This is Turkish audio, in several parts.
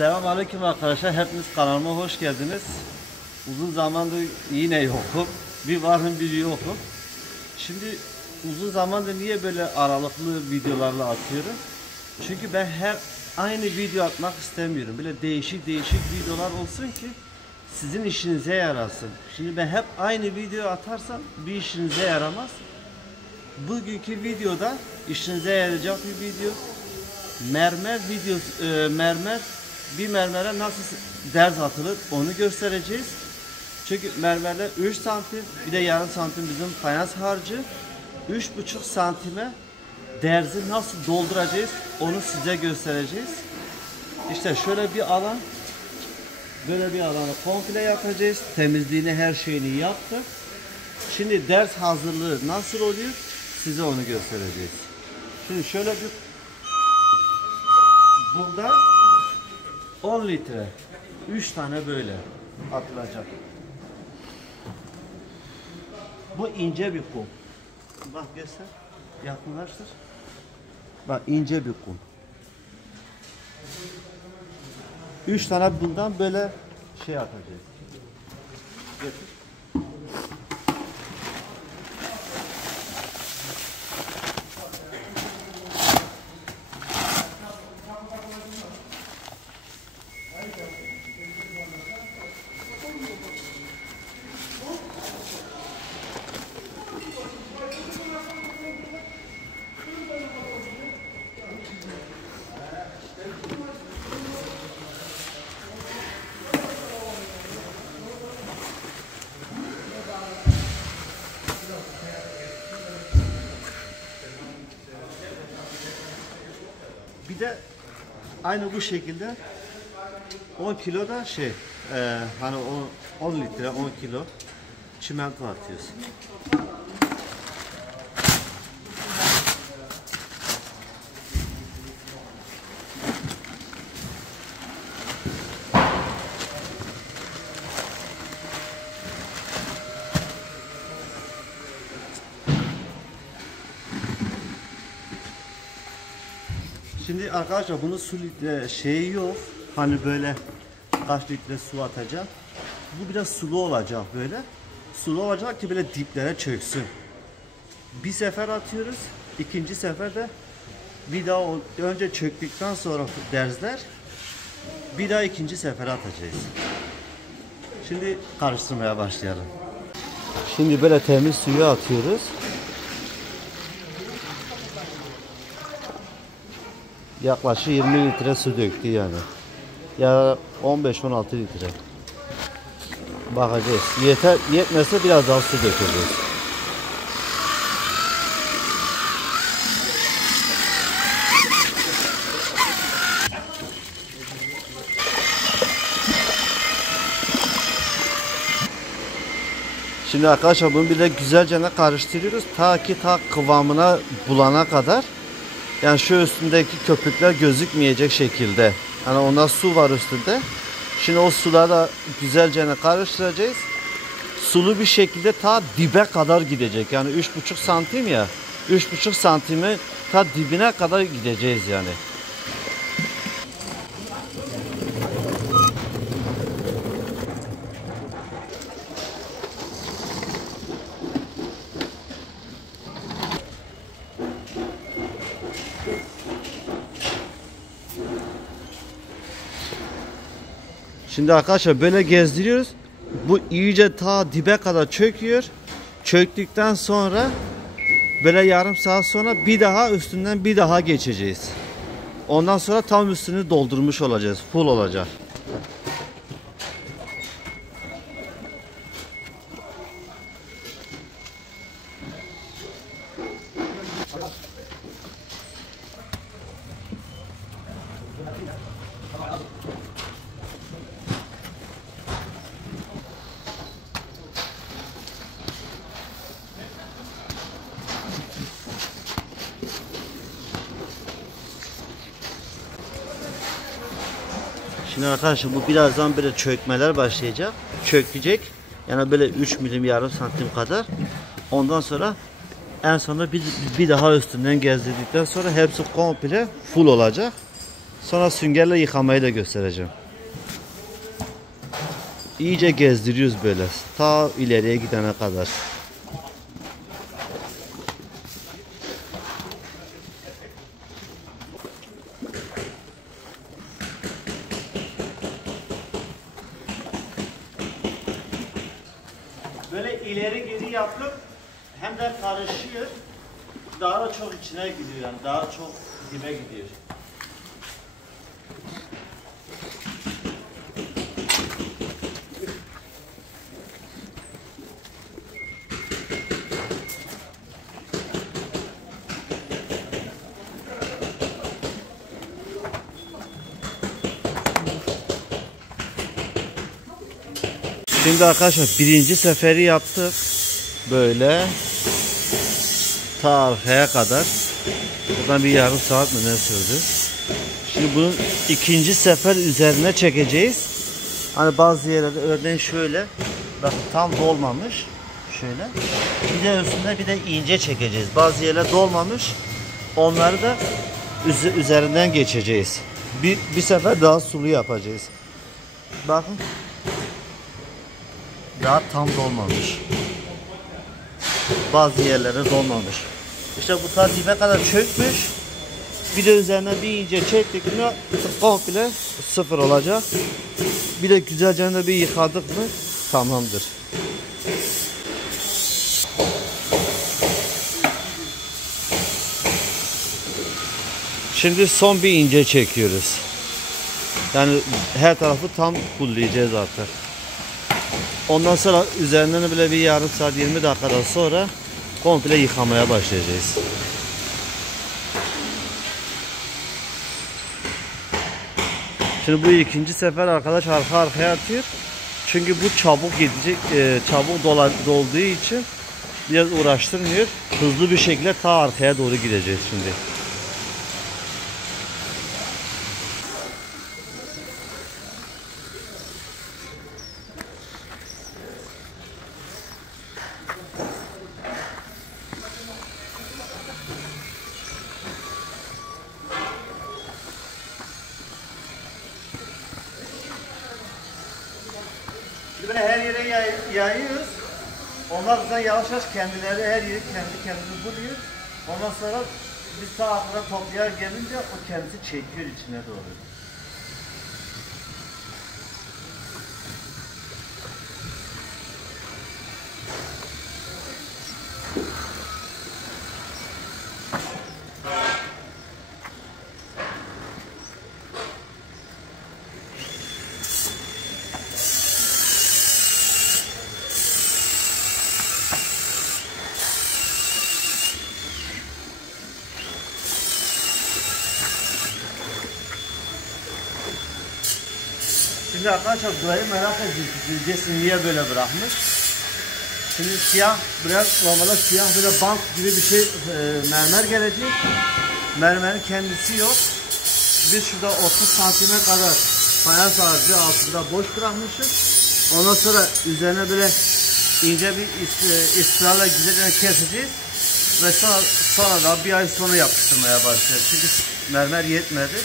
Selamünaleyküm arkadaşlar, hepiniz kanalıma hoş geldiniz. Uzun zamandır yine yokum. Bir varım bir yokum. Şimdi uzun zamandır niye böyle aralıklı videolarla atıyorum? Çünkü ben hep aynı video atmak istemiyorum. Böyle değişik videolar olsun ki sizin işinize yarasın. Şimdi ben hep aynı video atarsam bir işinize yaramaz. Bugünkü videoda işinize yarayacak bir video. Mermer videosu, bir mermere nasıl derz atılır onu göstereceğiz. Çünkü mermerler 3 santim, bir de yarım santim bizim fayans harcı. 3,5 santime derzi nasıl dolduracağız onu size göstereceğiz. İşte şöyle bir alan, böyle bir alanı komple yapacağız. Temizliğini, her şeyini yaptık. Şimdi ders hazırlığı nasıl oluyor size onu göstereceğiz. Şimdi şöyle bir, burada 10 litre 3 tane böyle atılacak. Bu ince bir kum. Bak göster. Yakınlaştır. Bak ince bir kum. 3 tane bundan böyle şey atacağız. Getir. Bir de aynı bu şekilde 10 kilo da hani 10 litre 10 kilo çimento atıyoruz. Şimdi arkadaşlar bunu su litre şeyi yok. Hani böyle kaç litre su atacağım. Bu biraz sulu olacak böyle. Sulu olacak ki böyle diplere çöksün. Bir sefer atıyoruz. İkinci seferde bir daha önce çöktükten sonra derzler bir daha ikinci sefer atacağız. Şimdi karıştırmaya başlayalım. Şimdi böyle temiz suyu atıyoruz. Yaklaşık 20 litre su döktü yani. Ya 15-16 litre. Bakacağız. Yetmezse biraz daha su dökeceğiz. Şimdi arkadaşlar bunu bir de güzelce karıştırıyoruz. Ta ki kıvamına bulana kadar. Yani şu üstündeki köpükler gözükmeyecek şekilde. Yani onda su var üstünde. Şimdi o suları da güzelce karıştıracağız. Sulu bir şekilde ta dibe kadar gidecek. Yani 3,5 santim ya. 3,5 santimi ta dibine kadar gideceğiz yani. Şimdi arkadaşlar böyle gezdiriyoruz. Bu iyice ta dibe kadar çöküyor. Çöktükten sonra böyle yarım saat sonra bir daha üstünden bir daha geçeceğiz. Ondan sonra tam üstünü doldurmuş olacağız. Full olacak. Şimdi arkadaşlar bu birazdan böyle çökmeler başlayacak. Çökecek. Yani böyle 3 milim yarım santim kadar. Ondan sonra en sonunda bir daha üstünden gezdirdikten sonra hepsi komple full olacak. Sonra süngerle yıkamayı da göstereceğim. İyice gezdiriyoruz böyle. Ta ileriye gidene kadar. Böyle ileri geri yapıp hem de karışıyor. Daha da çok içine gidiyor yani. Daha çok dibe gidiyor. Şimdi arkadaşlar birinci seferi yaptık. Böyle ta arkaya kadar. Buradan bir yarım saat mi ne sürdü? Şimdi bunun ikinci sefer üzerine çekeceğiz. Hani bazı yerlerde örneğin şöyle. Bak tam dolmamış. Şöyle. Bir de üstünde bir de ince çekeceğiz. Bazı yerler dolmamış. Onları da üzerinden geçeceğiz. Bir sefer daha sulu yapacağız. Bakın. Daha tam dolmamış. Bazı yerlere dolmamış. İşte bu ta dibe kadar çökmüş. Bir de üzerine bir ince çektik mi komple sıfır olacak. Bir de güzelce de bir yıkadık mı tamamdır. Şimdi son bir ince çekiyoruz. Yani her tarafı tam kullayacağız artık. Ondan sonra üzerinden bile bir yarım saat 20 dakikadan sonra komple yıkamaya başlayacağız. Şimdi bu ikinci sefer arkadaş arka arkaya atıyor. Çünkü bu çabuk gidecek, çabuk dolduğu için biraz uğraştırmıyor. Hızlı bir şekilde ta arkaya doğru gideceğiz şimdi. Böyle her yere yayıyoruz. Onlar zaten yavaş yavaş kendileri her yeri kendini buluyor. Ondan sonra biz sağ arkada toplayağa gelince o kendisi çekiyor içine doğru. Şimdi arkadaşlar burayı merak edeceksiniz niye böyle bırakmış. Şimdi siyah biraz normalde siyah böyle bant gibi bir şey mermer gelecek. Mermerin kendisi yok. Biz şurada 30 santime kadar fayans harcı altında boş bırakmışız. Ondan sonra üzerine böyle ince bir ispirayla güzelce keseceğiz. Ve sonra da bir ay sonra yapıştırmaya başlayacağız. Çünkü mermer yetmedi.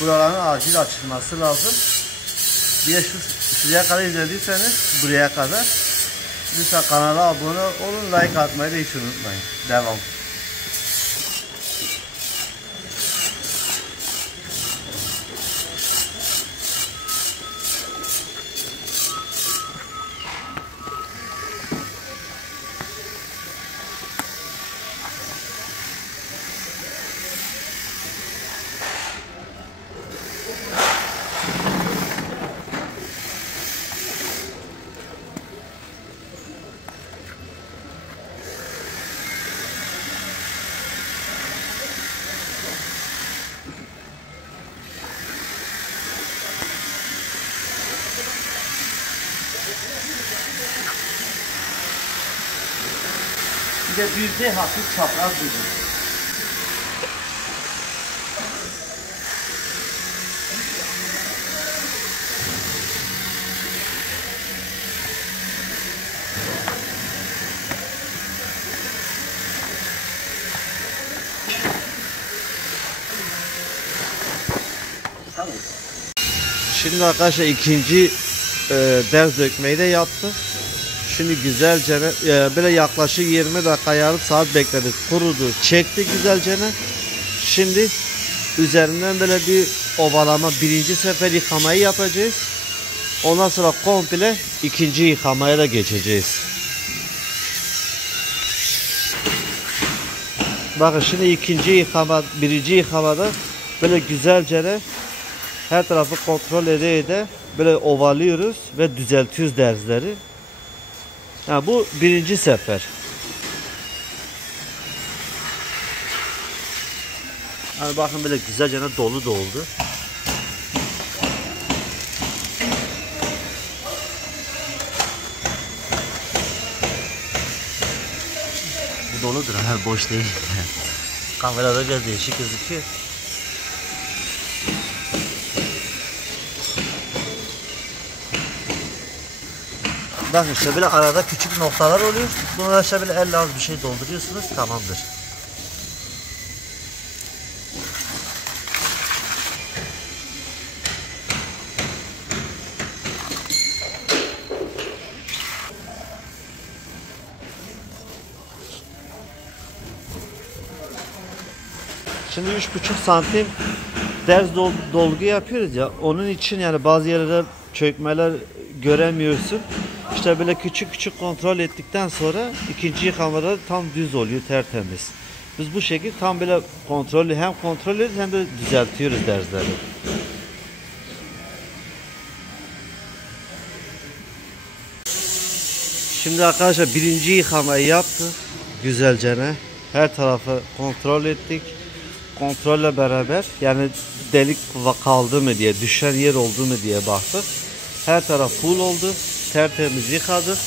Buraların acil açılması lazım. Bir de şuraya kadar izlediyseniz buraya kadar lütfen kanala abone olun, like atmayı da hiç unutmayın. Devam. Bir de bir de hafif çapraz duruyor. Şimdi arkadaşlar ikinci ders dökmeyi de yaptık. Şimdi güzelce böyle yaklaşık 20 dakika yarım saat bekledik. Kurudu, çekti güzelce. Şimdi üzerinden böyle bir ovalama, birinci sefer yıkamayı yapacağız. Ondan sonra komple ikinci yıkamaya da geçeceğiz. Bakın şimdi ikinci yıkama, birinci yıkamada böyle güzelce her tarafı kontrol ede böyle ovalıyoruz ve düzeltiyoruz derzleri. Yani bu birinci sefer. Yani bakın böyle güzelce dolu doldu. Bu doludur ha, boş değil. Kamerada biraz değişik gözüküyor. Bakın işte böyle arada küçük noktalar oluyor. Bunu işte böyle elle az bir şey dolduruyorsunuz, tamamdır. Şimdi 3,5 santim derz dolgu yapıyoruz ya, onun için yani bazı yerlerde çökmeler göremiyorsun. İşte böyle küçük küçük kontrol ettikten sonra ikinci yıkamada tam düz oluyor, tertemiz. Biz bu şekilde tam böyle kontrollü, hem kontrol ediyoruz hem de düzeltiyoruz derzleri. Şimdi arkadaşlar birinci yıkamayı yaptık güzelce. Her tarafı kontrol ettik. Kontrolle beraber yani delik kaldı mı diye, düşen yer oldu mu diye baktık. Her taraf full oldu. Tertemiz yıkadık.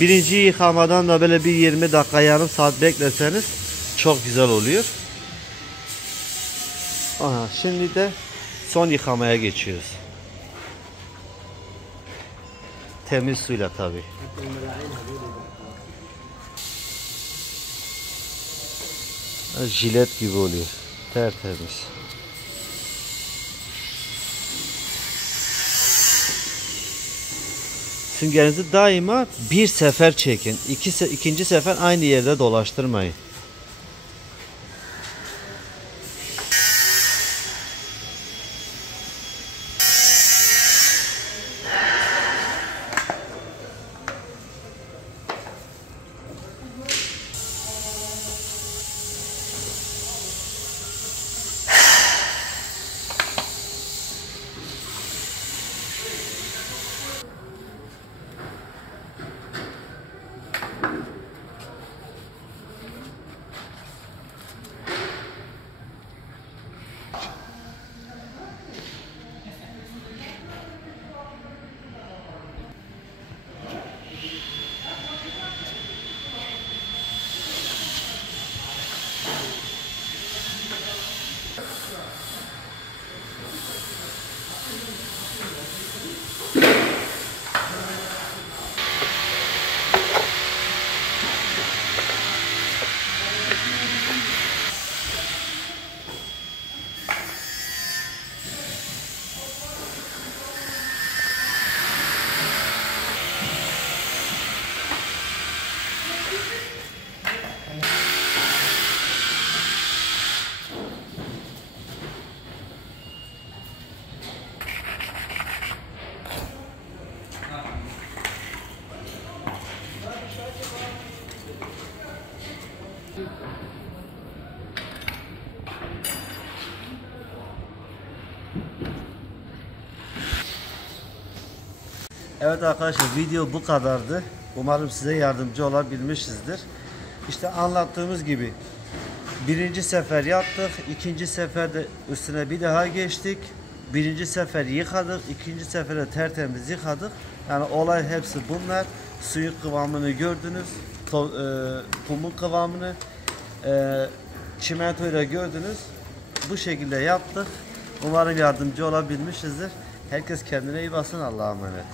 Birinci yıkamadan da böyle bir 20 dakika yarım saat bekleseniz çok güzel oluyor. Aha, şimdi de son yıkamaya geçiyoruz. Temiz suyla tabi. Jilet gibi oluyor. Tertemiz. Süngerinizi daima bir sefer çekin. İkinci sefer aynı yerde dolaştırmayın. Evet arkadaşlar, video bu kadardı. Umarım size yardımcı olabilmişizdir. İşte anlattığımız gibi birinci sefer yaptık, ikinci seferde üstüne bir daha geçtik. Birinci sefer yıkadık, ikinci seferde tertemiz yıkadık. Yani olay hepsi bunlar. Suyun kıvamını gördünüz, kumun kıvamını, çimentoyla gördünüz. Bu şekilde yaptık. Umarım yardımcı olabilmişizdir. Herkes kendine iyi baksın. Allah'a emanet.